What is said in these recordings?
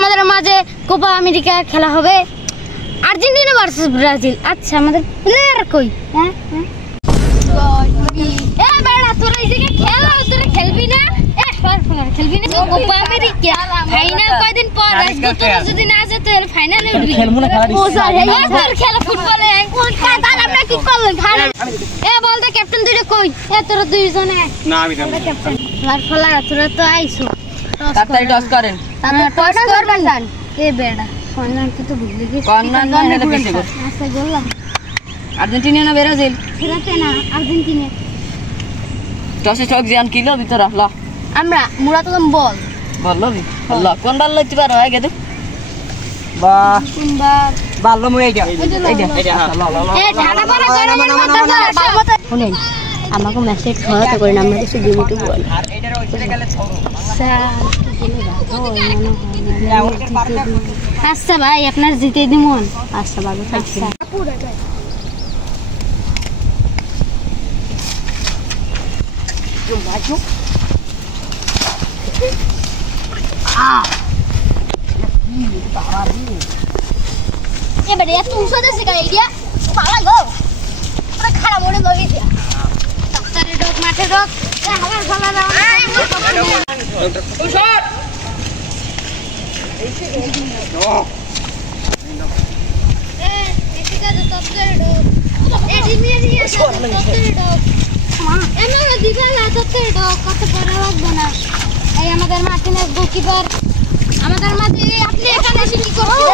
আমাদের মাঝে Copa America খেলা হবে, আর্জেন্টিনা ভার্সেস ব্রাজিল। আচ্ছা আমাদের প্লেয়ার কই? হ্যাঁ এ বেড়া তোরা এইদিকে খেলা, তোরা খেলবি না? এ খেলবি না কোপা আমেরিকা ফাইনাল কয়দিন পর আসবে, তোরা যদি না যেত তাহলে ফাইনালে উঠবি। খেলবো না খেলা ও স্যার এই তোর খেলা ফুটবলে কোন কাদার আমরা কি করলেন খালি? এ বলতে ক্যাপ্টেন দুইটা কই? এ তোরা দুইজনে না আমি ক্যাপ্টেন আর ফলা তোরা তো আইছো তাড়াতাড়ি টস করেন। তাড়াতাড়ি টস করবেন জান এ বেড়া কর্নার তো ভুলে গেছি। কর্নার না হলে পিছে গো। আচ্ছা বললাম আর্জেন্টিনা না ব্রাজিল? ফেরাতে না আর্জেন্টিনা। টসে চক জান কিলো ভিতর ল আমরা মুরাতলম বল লবি ল কোন বল লইতে পারো আগে দেখ বাহ সুন্দর বল লম এইটা ল ল ল এ ঢাকা পড়া করে মত শুনেন আমাকে মেসেজ খাওয়াতে করেন আমরা কিছু দিমুটি বল আর এইটার ওইখানে গেলে ছড়ো আচ্ছা ভাই আপনার জিতে দিমন। আচ্ছা ভালো থাকছেন পুরো যায় তুমি বাজো ये बढ़िया तू सो दे सिका आइडिया पाला गो पूरा खड़ा मोड़े गई थी डॉक्टर डॉक माथे डॉक ए हमार फला ना शॉट ए ऐसे का तो डॉक्टर डॉक ए डिमिया डॉक्टर डॉक मां ए मैं दिखाला डॉक्टर डॉक কত বড় লাগবে না এই আমাদের মার্টিনেজ গোলকিপার আমাদের মাঝে আপনি এখানে এসে কি করছেন?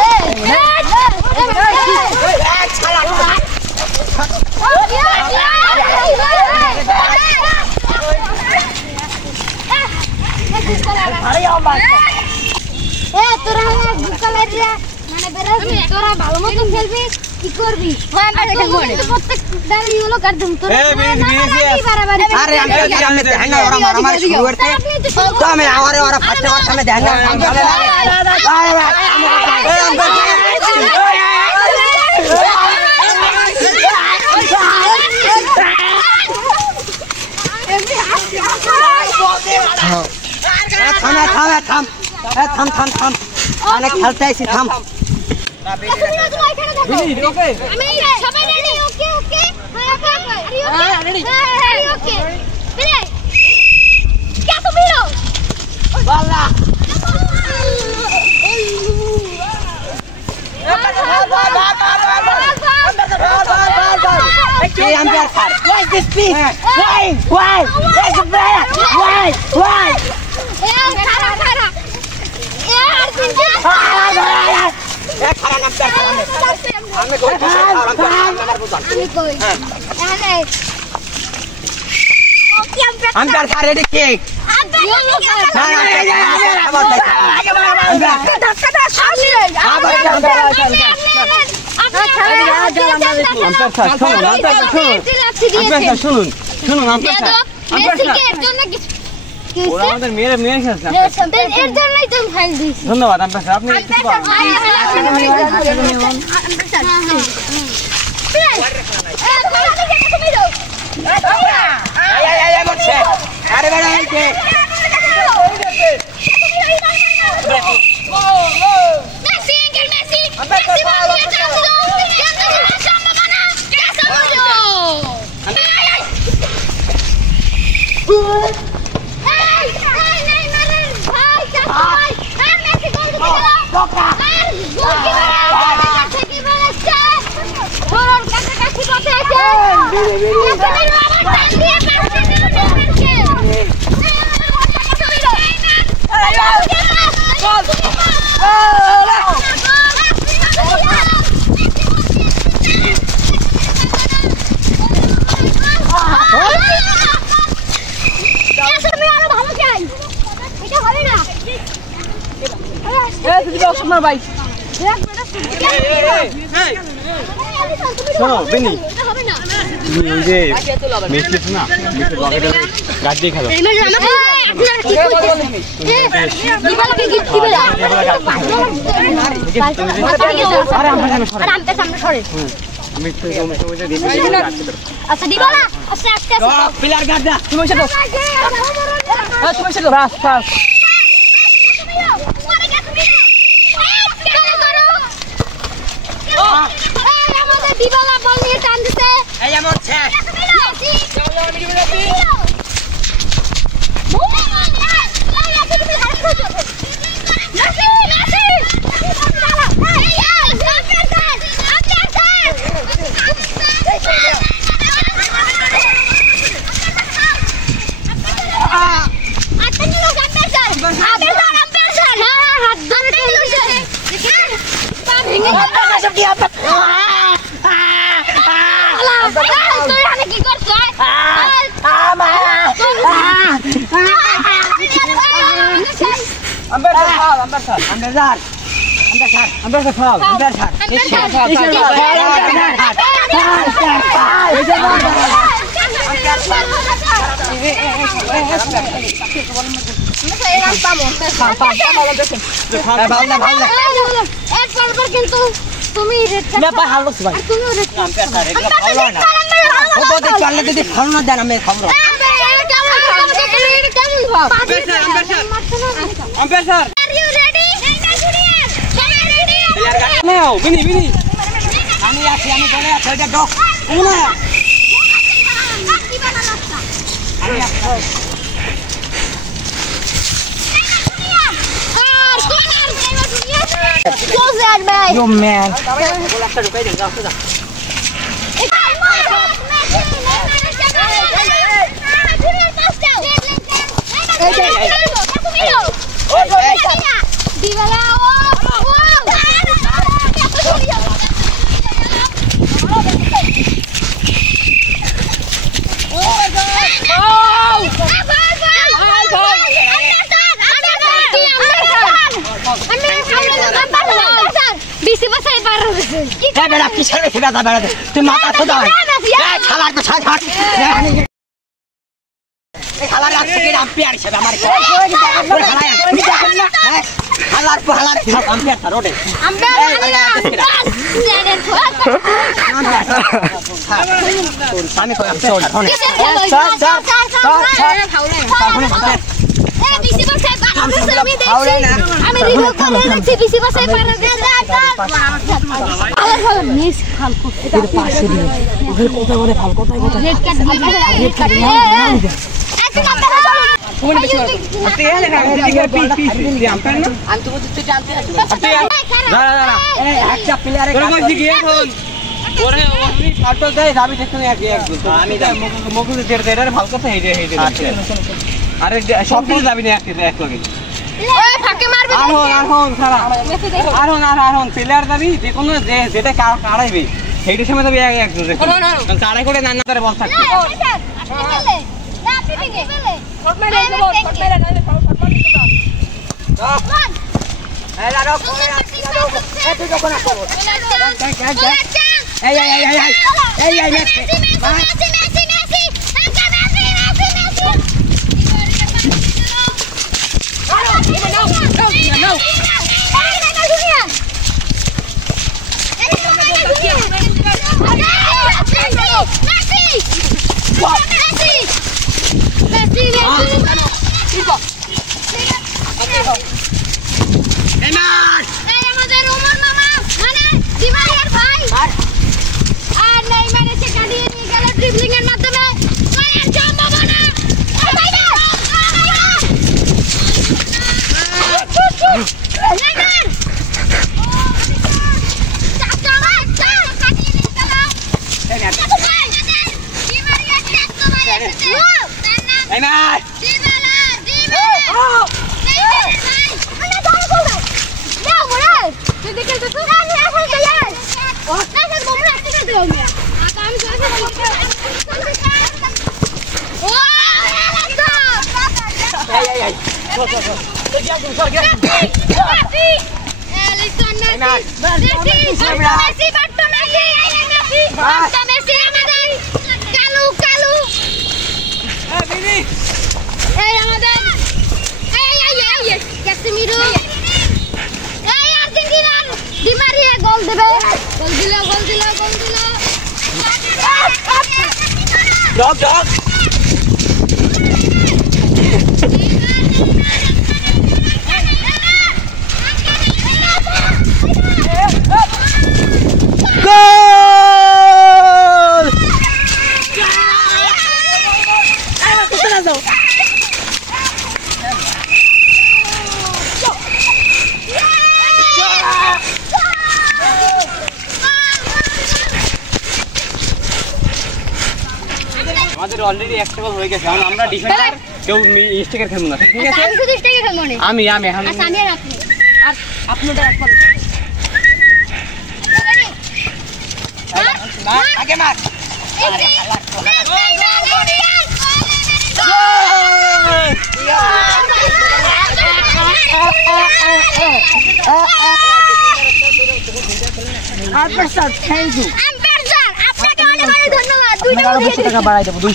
তোরা ভালো মতো খেলবি কি করবি থাম অনেক খেলতে আইছি থাম ধন্যবাদ আপনি ভাই শোনো বেনি তুমি ওই যে মেসি না মেসি পকেটে গাড়ি দিয়ে খেলো দিবালকে গিফট দিবে আরে আমার সামনে সরে আমি তো ওই যে দিবি আচ্ছা দিবালা আস্তে আস্তে পিলার গার্ড দা তুমি এসে দাও তুমি এসে দাও রাস ফাস মরছে চলো আমি ডিমে যাচ্ছি কিন্তু তুমি না ভাই হালস ভাই তুমি আম্পায়ার স্যার এগুলো ভালো না ও তো চললে যদি ভালো না দেন আমি খাবো আম্পায়ার স্যার নাও বিনি বিনি আমি আছি আমি বলে আছি এটা ডক কোন না আমি আসছি Yo man. বেড়া কি ছেলে ফিরা দা বেড়া তুই মাথা খোদা হয় এই শালা তো ছাড় এই শালা রাখছে কি আম্পায়ার হিসেবে আমার শালার পাহালার আম্পায়ার স্যার ওঠে আমি কই আম্পায়ার ফোনে স্যার আমি রিভিউ করে রাখছি বিসি বাসে পারা মিস ফালকো এটা পাশে দিন ওই কথা বলে ফালকো কথা রেড কার্ড রেড কার্ড আচ্ছা নাম্বার কোন বেশি আপনি এলে না পি আম্পায়ার না আমি তো বলতে জানতে দাঁড়া এই একটা প্লেয়ারে তোর মধ্যে গিয়ে এখন ওরে ওনি ফাটো দেয় আমি দেখুন এক আমি মুকুল দের এর ফালকো তো হেডে আরে সব কিছু যাবি না এক লগে ওই ফাকে মারবে আরহন সারা আরহন প্লেয়ার যাবি যে কোন যে যেটা কাড়াইবে সেইটার সময় যাবি এক জোরে কাড়াই করে না করে বল থাকবে আপনি পেলে শট মেরে দেব শট মেরে নালে শট মার এই লাড়ো করে এই তুই যখন আসো এই মেসি No. আমাদের অলরেডি একটা গোল হয়ে গেছে আমরা ডিফেন্ডার কেউ স্ট্রাইকার খেলবো না ঠিক আছে আমি শুধু স্ট্রাইকার খেলবো না আমি আচ্ছা আমি আর আপনি আর আপনাদের একবার আগে মার umpire sir thank you umpire sir আপনাকে অনেক অনেক ধন্যবাদ $2 টাকা বাড়াই দেব $2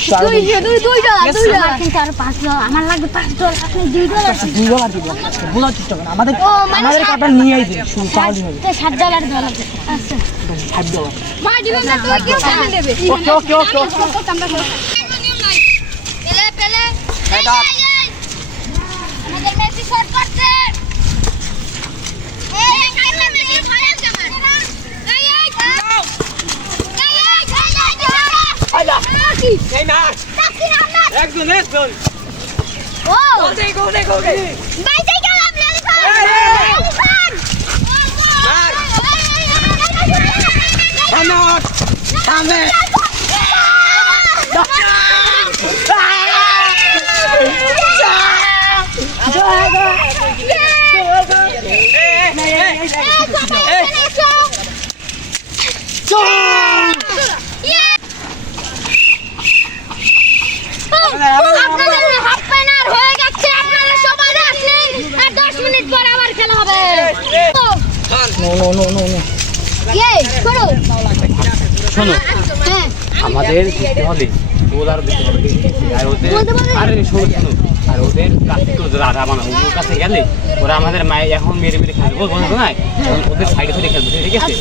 কিন্তু আর $5 আমার লাগবে $5 আপনি $2 $2 দিব বুঝার চেষ্টা করুন আমাদের কটা নিয়ে আইছে শুধু চাল দিন $7 দিলাম আচ্ছা $5 মা দিবেন না তুই কি টাকা দেবে ওকে পেলে আমাদের মেসি শট করছে মেসি ফাইনাল জামান এই না একজন ও গো বাইতে গেলাম সামনে শোনো আমাদের জিততে হলে গোল আরো দিতে হবে আর ওদের আরে শোনো আর ওদের কাছে তো রাধা বানাবো ওর কাছে গেলে ওরা আমাদের মায়ে এখন মেরে খেলবে বলবো না ওদের সাইডে খেলবে ঠিক আছে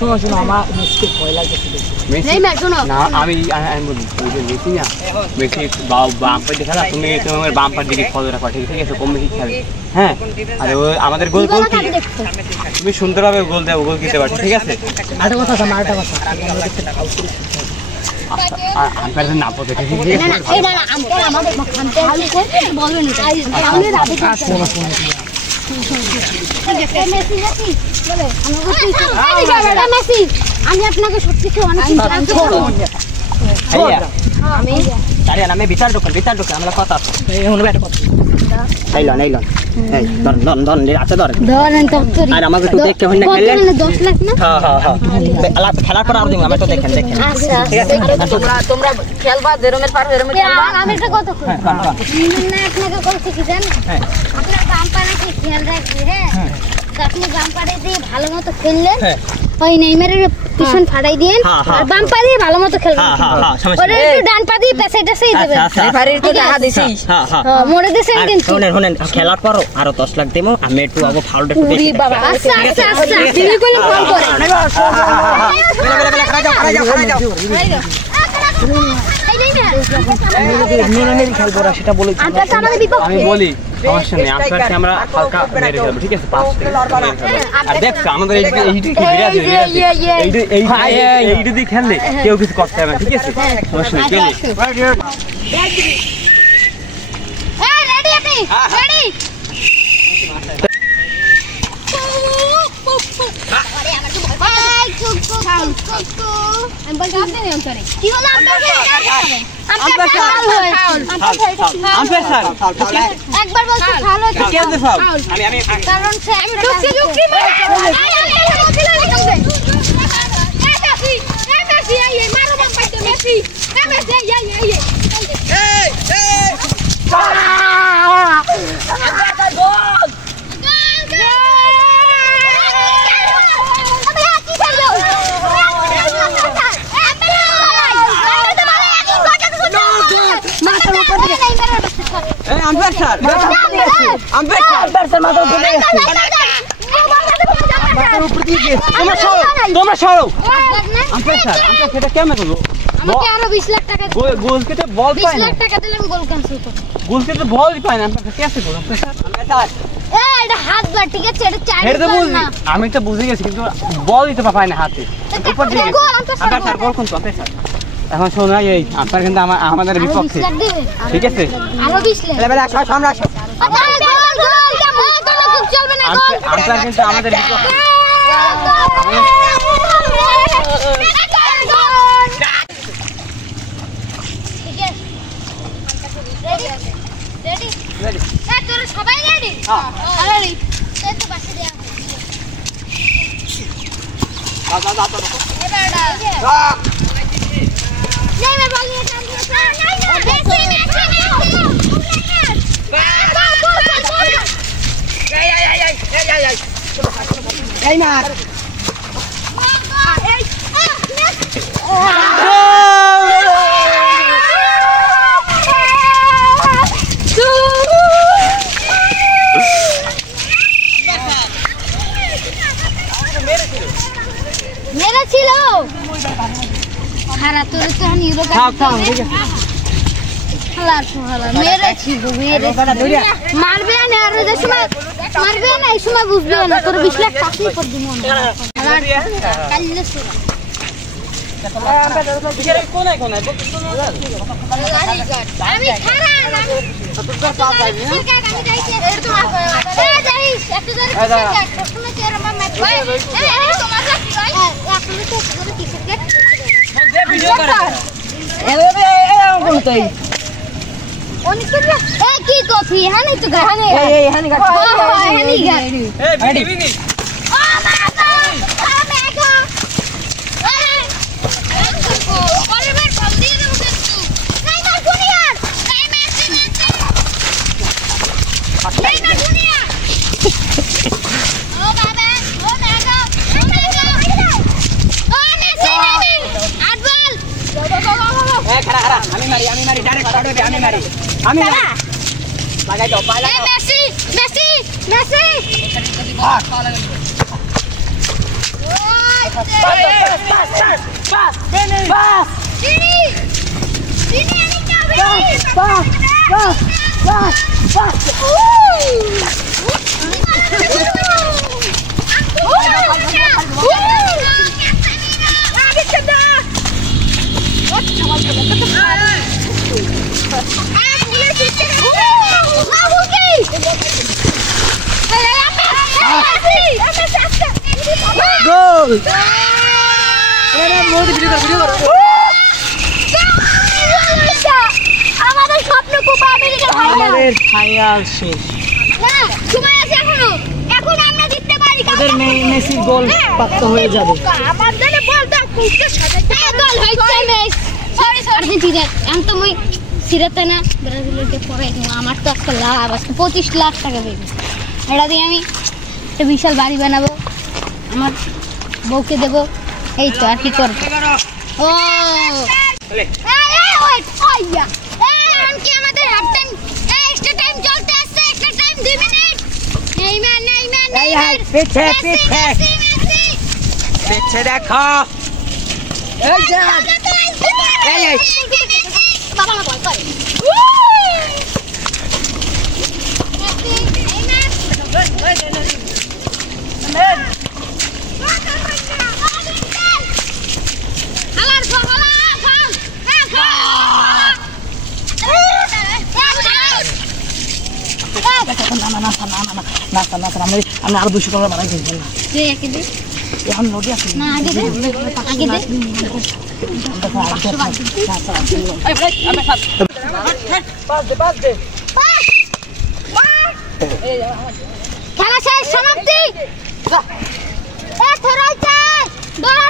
শোনো আমার মেসিকে ভয় লাগছে না আমি বলি ওই যে মেসি না মেসি বাম পাশে খেলা তুমি তোমার বাম পাশ দিকে ফলো রাখো ঠিক আছে কম বেশি খেলে হ্যাঁ আর আমাদের গোল কি তুমি সুন্দরভাবে গোল দেবো গোল দিতে পারছো ঠিক আছে আরেকটা কথা আম্পায়ার না পড়ে ঠিক আছে আমি আপনাকে সত্যি অনেক আমি বিচার ঢোকেন আমরা কথা আছে আমাকে একটু দেখতে হয় না খেলার পর আর আমি তো দেখেন তোমরা খেলবা যেরমের পার আমি একটা কথা আপনাকে বলছি কি জানেন আপনার বাম্পারে কি খেয়াল রাখবে হ্যাঁ আপনি বাম্পারে দিয়ে ভালো মতো খেললেন ওই নেইমারের পিছন ফাড়াই দিয়েন আর বাম পা দিয়ে ভালো মতো খেলবেন ওরে একটু ডান পা দিয়ে পেছাই পেছাই দিবেন রেফারির তো টাকা দিছি মোড়ে দিছেন কিন্তু শুনেন খেলার পর আরো 10 লাখ দেবো আমি একটু আবো ফাউলটা একটু দেখি বাবা আচ্ছা তুমি কোন ফাউল করে আমি বলি সমস্যা নেই আপনাকে আমরা হালকা মেরে ফেলবো ঠিক আছে আর দেখছো আমাদের এইটা দিয়ে খেললে কেউ কিছু করতে হবে ঠিক আছে সমস্যা নেই একবার বলছি ফাউল হচ্ছে কারণ সে আমি ঢুকছি মেসি এই মারো বাম পাইতে মেসি এই তোমরা সরো সেটা কেমন করবো আমাকে আরো 20 লাখ টাকা গোল কেটে বল পায় 20 লাখ টাকা দিলে আমি গোল ক্যান্সেল করব গোল কেটে বল পায় না কেসে করব এটা হাত বা ঠিক আছে এটা চার না আমি তো বুঝে গেছি কিন্তু বল দিতে পায় না হাতে উপর দিকে আমরা স্যার গোল কোন তো স্যার এখন শোনা এই আপনার কিন্তু আমাদের বিপক্ষে ঠিক আছে আরো 20 লাখ লেভেল 100 সামনে আসো গোল কেমন গোল চলবে না গোল আপনার কিন্তু আমাদের বিপক্ষে আরে এই তো বাসে দেয়া नहीं मैं बॉल नहीं मेरा छिलो खारा तो हम हीरो का हला हला मेरा छिलो मेरे मारबे ना আর যে সময় মারবে না এই সময় বুঝবে না তোর 20 লাখ টাকা পর দিমু কাললে সুরা আমি খারা আমি তোর পাস যাইনি আমি যাইতে এর তো মাফ এ যাই একটু ধরে প্রশ্ন চেয়ার আমার ম্যাচ ভাই এই তোমার কাছে ভাই আপনি তো করে কি করতে যে ভিডিও করে এ কোন তাই অনেক করে এ কি কফি হানি তো গানে এই হানি গা হানি গা এ বিনি ও মাগো ও মাগো পরিবার কম দিয়ে দেব কিন্তু নাই না দুনিয়া নাই মেসি নাই না দুনিয়া ও বাবা ও মাগো ও মেসি নাই আট বল এ খাড়া আমি মারি ডাইরেক্ট শট হবে আমি মারি লাগাই দাও পা লাগাও মেসি পাস দিনি আমি কি হবে পাস গোল এরে মোদি ভিডিও কর আমাদের স্বপ্ন কোপা আমেরিকা আমাদের ফাইনাল শেষ না সময় আছে এখন আমরা জিততে পারি ওদের মেসি গোল প্রাপ্ত হয়ে যাবে আমাদের বল দাও কুকে সাজাইতে গোল হইছে মেসি সরি আর্জেন্টিনা আমি তো মই সিরাতে না ব্রাজিলকে পড়াই দিই আমার তো একটা লাভ আছে 25 লাখ টাকা দেব এটা দিয়ে আমি একটা বিশাল বাড়ি বানাবো আমার বউকে দেব এই তো আর কি করব ও চলে ওই আইয়া কি আমাদের হাফ টাইম এক্সট্রা টাইম চলতে আছে এক্সট্রা টাইম 2 মিনিট নেইমার এই পিছে দেখো এই যান এই বাবা না বল করে আমি আরো 200 টাকা বাড়াই দিই না এখন নদী আছে না আগে দে খেলা শেষ সমাপ্তি এ থরাইছে দৌড়া